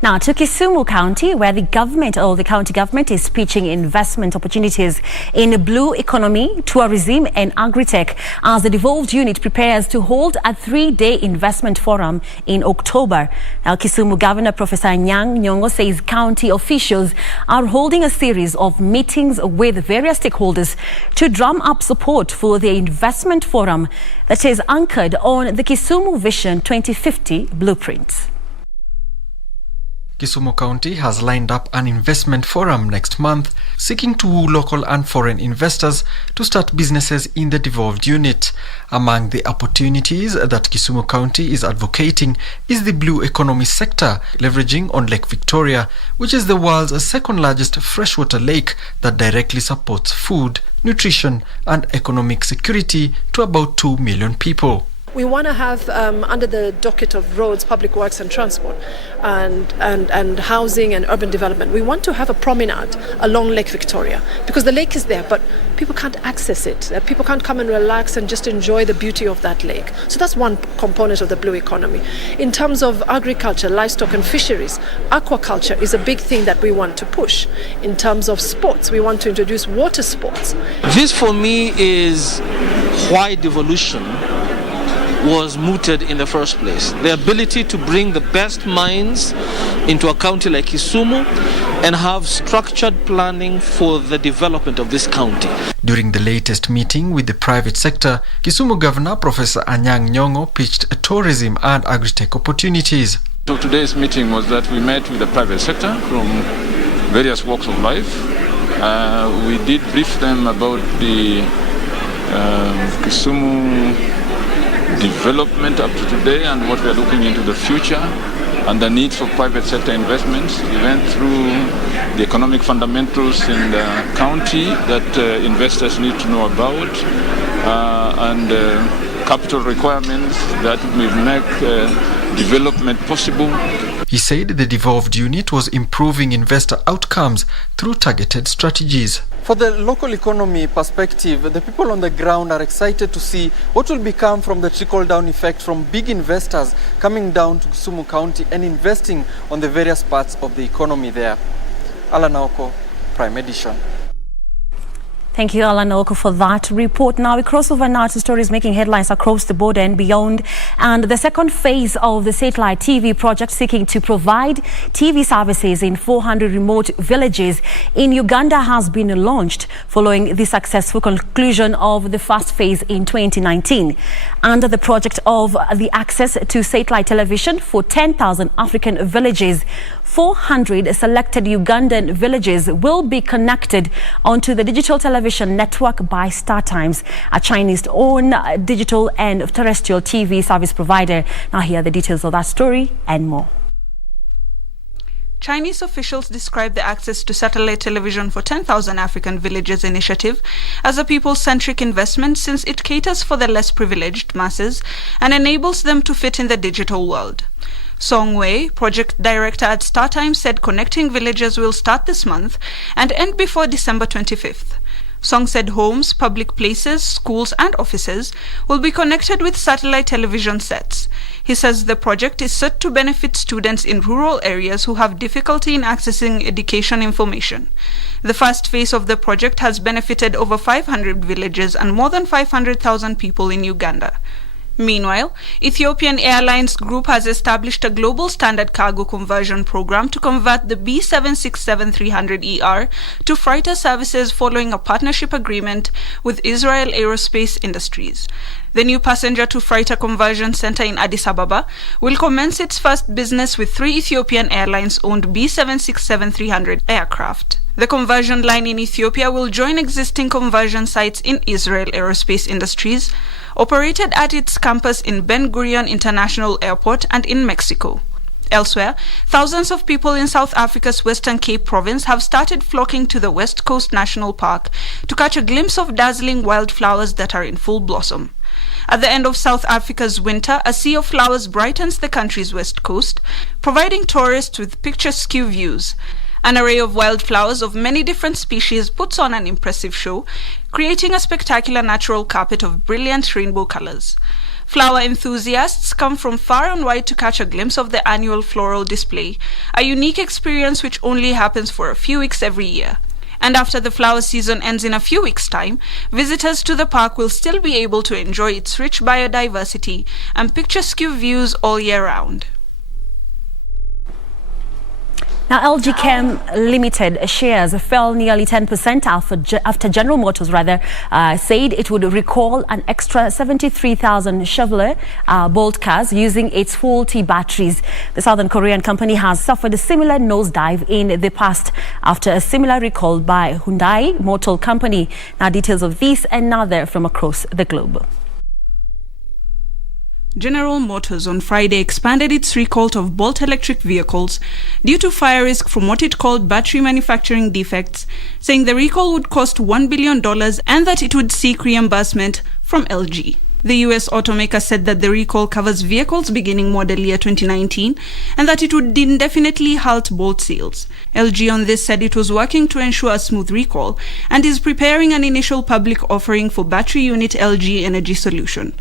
Now to Kisumu County, where the county government is pitching investment opportunities in blue economy, tourism and agri-tech as the devolved unit prepares to hold a 3-day investment forum in October. Now Kisumu Governor Professor Anyang' Nyong'o says county officials are holding a series of meetings with various stakeholders to drum up support for the investment forum that is anchored on the Kisumu Vision 2050 blueprint. Kisumu County has lined up an investment forum next month, seeking to woo local and foreign investors to start businesses in the devolved unit. Among the opportunities that Kisumu County is advocating is the blue economy sector, leveraging on Lake Victoria, which is the world's 2nd largest freshwater lake that directly supports food, nutrition and economic security to about 2 million people. We want to have under the docket of roads, public works and transport and housing and urban development, we want to have a promenade along Lake Victoria, because the lake is there but people can't access it. People can't come and relax and just enjoy the beauty of that lake. So that's one component of the blue economy. In terms of agriculture, livestock and fisheries, aquaculture is a big thing that we want to push. In terms of sports, we want to introduce water sports. This for me is why devolution was mooted in the first place. The ability to bring the best minds into a county like Kisumu and have structured planning for the development of this county. During the latest meeting with the private sector, Kisumu Governor Professor Anyang' Nyong'o pitched tourism and agri-tech opportunities. So today's meeting was that we met with the private sector from various walks of life. We did brief them about the Kisumu development up to today and what we are looking into the future and the needs for private sector investments. We went through the economic fundamentals in the county that investors need to know about and capital requirements that will make development possible. He said the devolved unit was improving investor outcomes through targeted strategies. For the local economy perspective, the people on the ground are excited to see what will become from the trickle-down effect from big investors coming down to Kisumu County and investing on the various parts of the economy there. Alan Naoko, Prime Edition. Thank you, Alan Oko, for that report. Now we cross over now to stories making headlines across the border and beyond And the second phase of the satellite TV project seeking to provide TV services in 400 remote villages in Uganda has been launched following the successful conclusion of the first phase in 2019. Under the project of the access to satellite television for 10,000 African villages, 400 selected Ugandan villages will be connected onto the digital television network by StarTimes, a Chinese-owned digital and terrestrial TV service provider. Now here are the details of that story and more. Chinese officials describe the Access to Satellite Television for 10,000 African Villages initiative as a people-centric investment, since it caters for the less privileged masses and enables them to fit in the digital world. Song Wei, project director at StarTimes, said connecting villages will start this month and end before December 25th. Song said homes, public places, schools and offices will be connected with satellite television sets. He says the project is set to benefit students in rural areas who have difficulty in accessing education information. The first phase of the project has benefited over 500 villages and more than 500,000 people in Uganda. Meanwhile, Ethiopian Airlines Group has established a global standard cargo conversion program to convert the B767-300ER to freighter services following a partnership agreement with Israel Aerospace Industries. The new passenger-to-freighter conversion center in Addis Ababa will commence its first business with 3 Ethiopian Airlines-owned B767-300 aircraft. The conversion line in Ethiopia will join existing conversion sites in Israel Aerospace Industries, operated at its campus in Ben Gurion International Airport and in Mexico. Elsewhere, thousands of people in South Africa's Western Cape province have started flocking to the West Coast National Park to catch a glimpse of dazzling wildflowers that are in full blossom. At the end of South Africa's winter, a sea of flowers brightens the country's west coast, providing tourists with picturesque views. An array of wildflowers of many different species puts on an impressive show, creating a spectacular natural carpet of brilliant rainbow colors. Flower enthusiasts come from far and wide to catch a glimpse of the annual floral display, a unique experience which only happens for a few weeks every year. And after the flower season ends in a few weeks' time, visitors to the park will still be able to enjoy its rich biodiversity and picturesque views all year round. Now, LG Chem Limited shares fell nearly 10% after General Motors said it would recall an extra 73,000 Chevrolet Bolt cars using its faulty batteries. The Southern Korean company has suffered a similar nosedive in the past after a similar recall by Hyundai Motor Company. Now, details of this and other from across the globe. General Motors on Friday expanded its recall of Bolt electric vehicles due to fire risk from what it called battery manufacturing defects, saying the recall would cost $1 billion and that it would seek reimbursement from LG. The US automaker said that the recall covers vehicles beginning model year 2019 and that it would indefinitely halt Bolt sales. LG on this said it was working to ensure a smooth recall and is preparing an initial public offering for battery unit LG Energy Solution.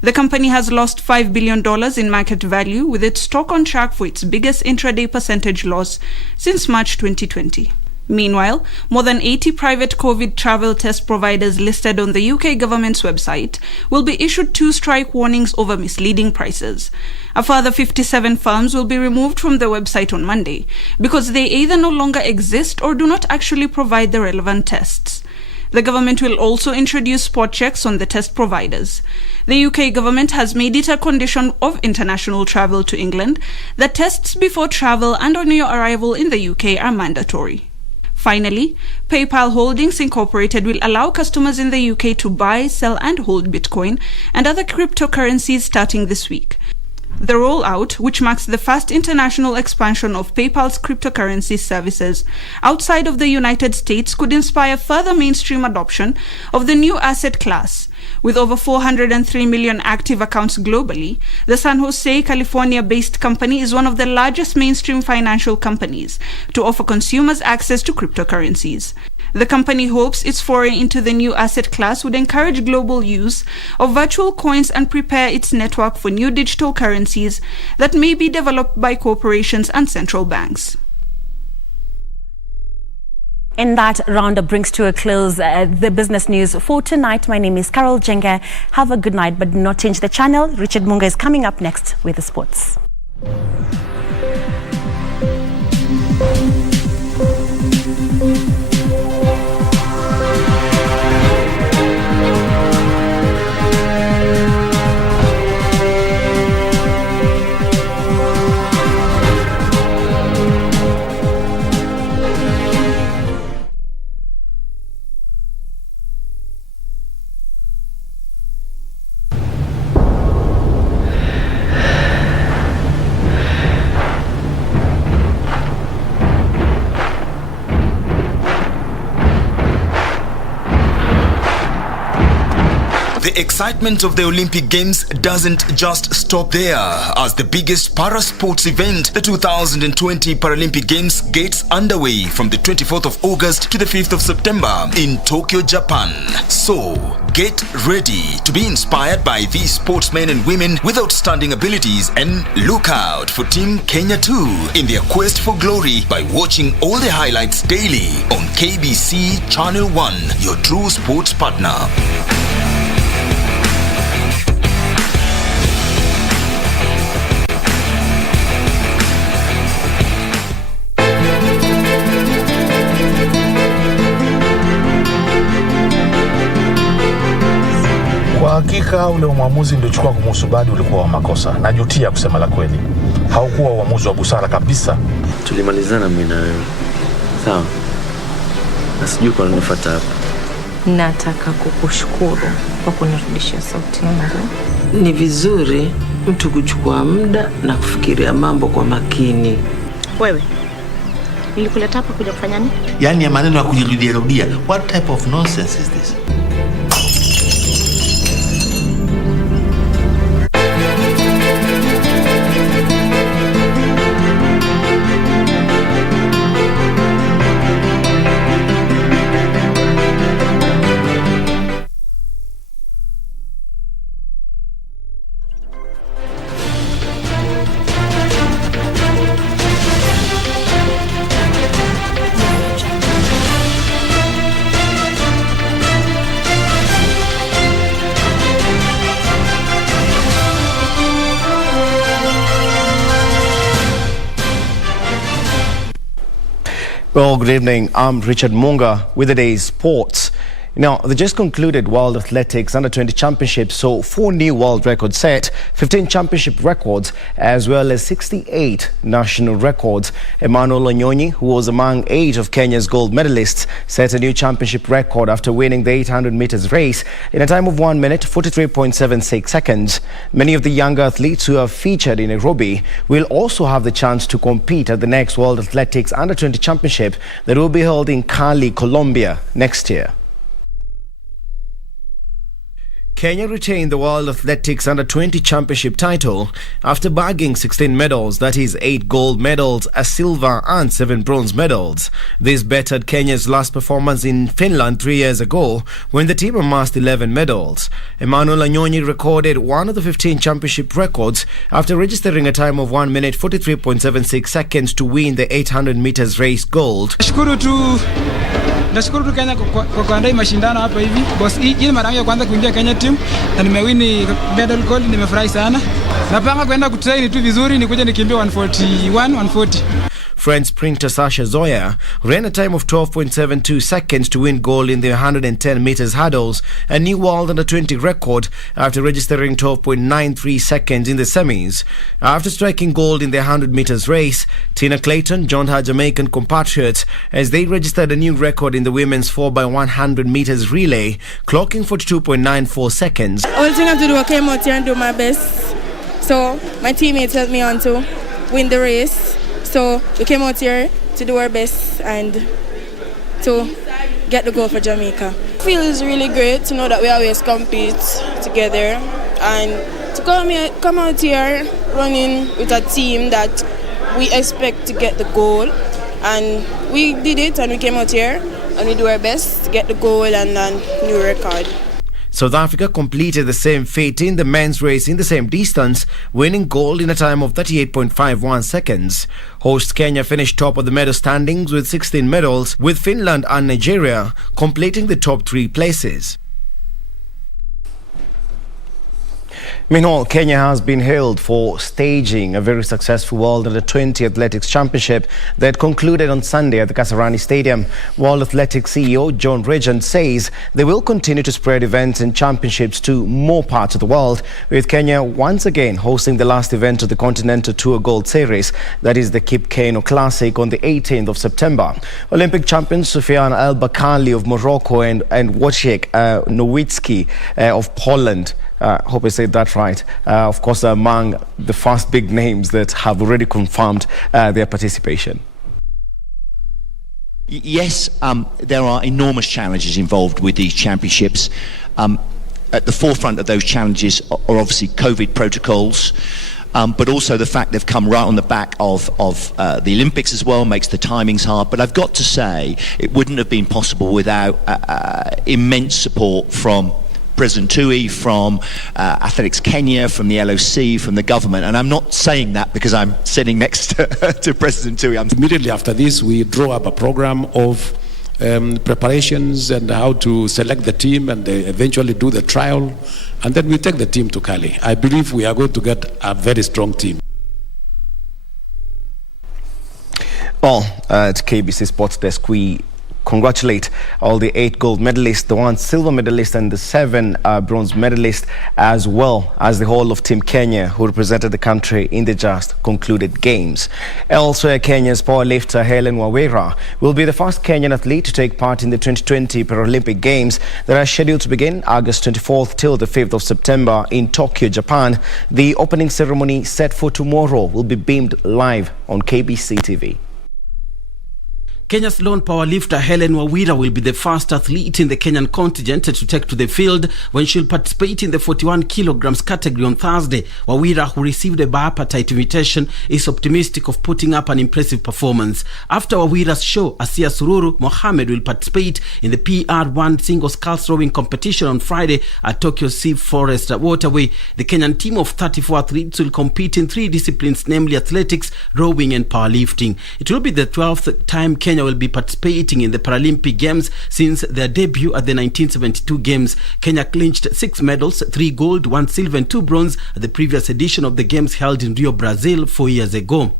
The company has lost $5 billion in market value, with its stock on track for its biggest intraday percentage loss since March 2020. Meanwhile, more than 80 private COVID travel test providers listed on the UK government's website will be issued 2 strike warnings over misleading prices. A further 57 firms will be removed from the website on Monday because they either no longer exist or do not actually provide the relevant tests. The government will also introduce spot checks on the test providers. The UK government has made it a condition of international travel to England that tests before travel and on your arrival in the UK are mandatory. Finally, PayPal Holdings Incorporated will allow customers in the UK to buy, sell and hold Bitcoin and other cryptocurrencies starting this week. The rollout, which marks the first international expansion of PayPal's cryptocurrency services outside of the United States, could inspire further mainstream adoption of the new asset class. With over 403 million active accounts globally, the San Jose, California-based company is one of the largest mainstream financial companies to offer consumers access to cryptocurrencies. The company hopes its foray into the new asset class would encourage global use of virtual coins and prepare its network for new digital currencies that may be developed by corporations and central banks. And that roundup brings to a close the business news for tonight. My name is Carol Jenga. Have a good night, but do not change the channel. Richard Munga is coming up next with the sports. The excitement of the Olympic Games doesn't just stop there, as the biggest para-sports event, the 2020 Paralympic Games, gets underway from the 24th of August to the 5th of September in Tokyo, Japan. So, get ready to be inspired by these sportsmen and women with outstanding abilities, and look out for Team Kenya too in their quest for glory by watching all the highlights daily on KBC Channel 1, your true sports partner. Kwa hakika ule uamuzi niliochukua kumhusu Badi ulikuwa wa makosa. Najutia kusema la kweli. Haukuwa uamuzi wa busara kabisa. Tulimalizana mimi na wewe. Sawa. Na sijui kwa nini nifuata hapa. Nataka kukushukuru kwa kunirudishia sauti yangu. Ni vizuri mtu kuchukua muda na kufikiria mambo kwa makini. Wewe, nilikuleta hapa kuja kufanya nini? Yaani ya maneno ya kujirudia. What type of nonsense is this? Well, good evening. I'm Richard Munga with the day's sports. Now, the just concluded World Athletics Under-20 Championships saw 4 new world records set, 15 championship records, as well as 68 national records. Emmanuel Onyonyi, who was among 8 of Kenya's gold medalists, set a new championship record after winning the 800 meters race in a time of 1 minute, 43.76 seconds. Many of the younger athletes who have featured in Nairobi will also have the chance to compete at the next World Athletics Under-20 Championship that will be held in Cali, Colombia next year. Kenya retained the World Athletics Under-20 Championship title after bagging 16 medals, that is 8 gold medals, a silver and 7 bronze medals. This bettered Kenya's last performance in Finland 3 years ago when the team amassed 11 medals. Emmanuel Onyonyi recorded one of the 15 championship records after registering a time of 1 minute 43.76 seconds to win the 800 meters race gold. Nashukuru tu Kenya kwa kuandaa mashindano hapa hivi. Boss, hii mara yangu ya kwanza kuingia Kenya team na nimewini medal gold, nimefurahi sana. Napanga kwenda kutrain tu vizuri nikuje nikimbie 140. French sprinter Sasha Zoya ran a time of 12.72 seconds to win gold in the 110 meters hurdles, a new world under-20 record after registering 12.93 seconds in the semis. After striking gold in the 100 meters race, Tina Clayton joined her Jamaican compatriots as they registered a new record in the women's 4x100 meters relay, clocking 42.94 seconds. All thing I have to do, I came out here and do my best. So my teammates helped me on to win the race. So we came out here to do our best and to get the goal for Jamaica. It feels really great to know that we always compete together and to come out here running with a team that we expect to get the goal. And we did it, and we came out here and we do our best to get the goal and new record. South Africa completed the same feat in the men's race in the same distance, winning gold in a time of 38.51 seconds. Host Kenya finished top of the medal standings with 16 medals, with Finland and Nigeria completing the top 3 places. Meanwhile, Kenya has been hailed for staging a very successful World Under-20 Athletics Championship that concluded on Sunday at the Kasarani Stadium. World Athletics CEO John Regent says they will continue to spread events and championships to more parts of the world, with Kenya once again hosting the last event of the Continental Tour Gold Series, that is the Kip Keino Classic, on the 18th of September. Olympic champions Soufiane El Bakkali of Morocco and Wojciech Nowicki of Poland, hope I said that right, of course, among the first big names that have already confirmed their participation. Yes, there are enormous challenges involved with these championships. At the forefront of those challenges are obviously COVID protocols, but also the fact they've come right on the back of the Olympics as well makes the timings hard. But I've got to say, it wouldn't have been possible without immense support from President Tui, from Athletics Kenya, from the LOC, from the government. And I'm not saying that because I'm sitting next to President Tui. Immediately after this, we draw up a program of preparations and how to select the team and eventually do the trial. And then we take the team to Cali. I believe we are going to get a very strong team. Well, at KBC Sports Desk, we congratulate all the 8 gold medalists, the 1 silver medalist and the 7 bronze medalists, as well as the whole of Team Kenya who represented the country in the just concluded games. Elsewhere, Kenya's powerlifter Helen Wawira will be the first Kenyan athlete to take part in the 2020 Paralympic Games that are scheduled to begin August 24th till the 5th of September in Tokyo, Japan. The opening ceremony, set for tomorrow, will be beamed live on KBC TV. Kenya's lone powerlifter Helen Wawira will be the first athlete in the Kenyan contingent to take to the field when she'll participate in the 41 kilograms category on Thursday. Wawira, who received a bipartite invitation, is optimistic of putting up an impressive performance. After Wawira's show, Asia Sururu Mohammed will participate in the PR1 single sculls rowing competition on Friday at Tokyo Sea Forest Waterway. The Kenyan team of 34 athletes will compete in 3 disciplines, namely athletics, rowing and powerlifting. It will be the 12th time Kenya will be participating in the Paralympic Games since their debut at the 1972 Games. Kenya clinched 6 medals, 3 gold, 1 silver and 2 bronze at the previous edition of the Games held in Rio, Brazil 4 years ago.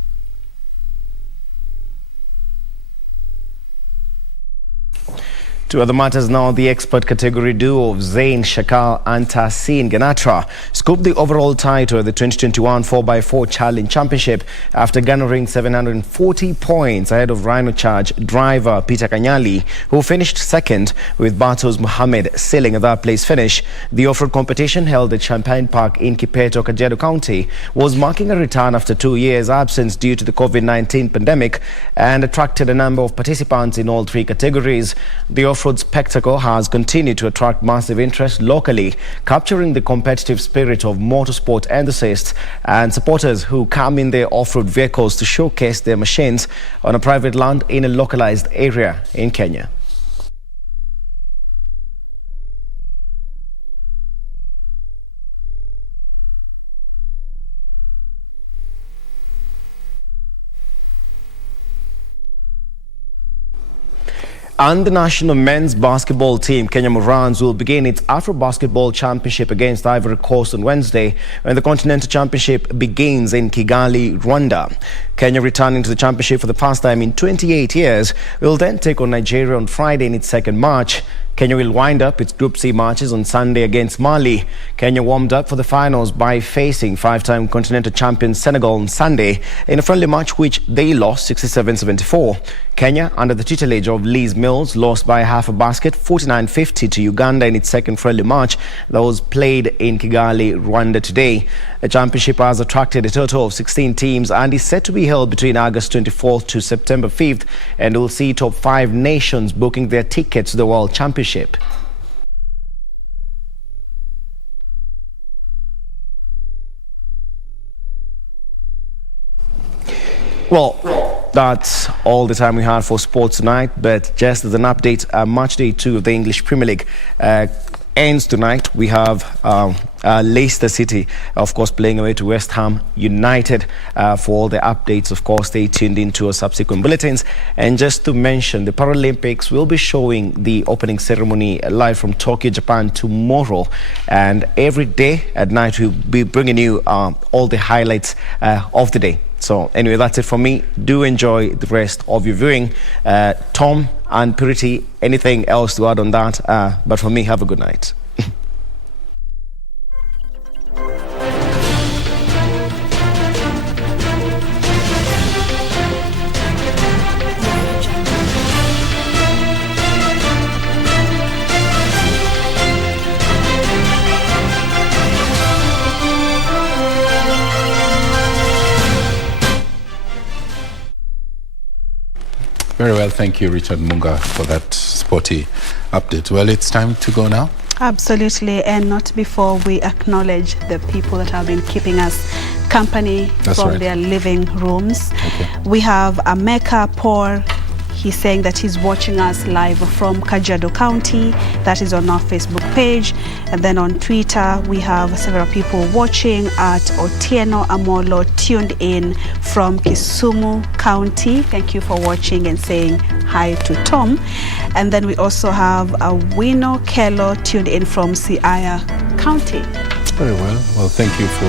To other matters now, the expert category duo of Zain Shakal and Tahsin Ganatra scooped the overall title at the 2021 4x4 Challenge Championship after garnering 740 points ahead of Rhino Charge driver Peter Kanyali, who finished second, with Batos Mohammed sealing a third-place finish. The off-road competition held at Champagne Park in Kipeto, Kajiado County was marking a return after 2 years' absence due to the COVID-19 pandemic and attracted a number of participants in all 3 categories. The off-road spectacle has continued to attract massive interest locally, capturing the competitive spirit of motorsport enthusiasts and supporters who come in their off-road vehicles to showcase their machines on a private land in a localized area in Kenya. And the national men's basketball team, Kenya Morans, will begin its Afro Basketball Championship against Ivory Coast on Wednesday, when the Continental Championship begins in Kigali, Rwanda. Kenya, returning to the championship for the first time in 28 years, will then take on Nigeria on Friday in its second match. Kenya will wind up its Group C matches on Sunday against Mali. Kenya warmed up for the finals by facing 5-time continental champion Senegal on Sunday in a friendly match which they lost 67-74. Kenya, under the tutelage of Liz Mills, lost by half a basket 49-50 to Uganda in its second friendly match that was played in Kigali, Rwanda today. The championship has attracted a total of 16 teams and is set to be held between August 24th to September 5th, and will see top 5 nations booking their tickets to the World Championship. Well, that's all the time we had for sports tonight, but just as an update, match day 2 of the English Premier League ends tonight. We have Leicester City, of course, playing away to West Ham United. For all the updates, of course, stay tuned into our subsequent bulletins. And just to mention, the Paralympics will be showing the opening ceremony live from Tokyo, Japan tomorrow. And every day at night, we'll be bringing you all the highlights of the day. So anyway, that's it for me. Do enjoy the rest of your viewing. Tom and Purity, anything else to add on that? But for me, have a good night. Very well, thank you, Richard Munga, for that sporty update. Well, it's time to go now. Absolutely, and not before we acknowledge the people that have been keeping us company from their living rooms. Okay. We have Ameka Paul. He's saying that he's watching us live from Kajiado County. That is on our Facebook page. And then on Twitter, we have several people watching at Otieno Amolo, tuned in from Kisumu County. Thank you for watching and saying hi to Tom. And then we also have Wino Kello, tuned in from Siaya County. Very well. Well, thank you for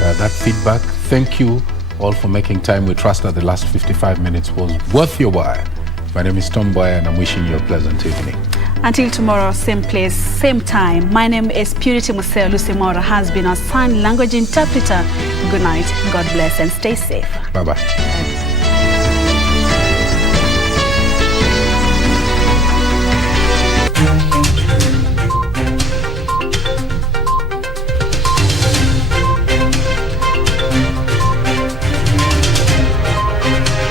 that feedback. Thank you all for making time. We trust that the last 55 minutes was worth your while. My name is Mboya, and I'm wishing you a pleasant evening. Until tomorrow, same place, same time. My name is Purity Museo. Lucy Mora has been our sign language interpreter. Good night, God bless, and stay safe. Bye-bye.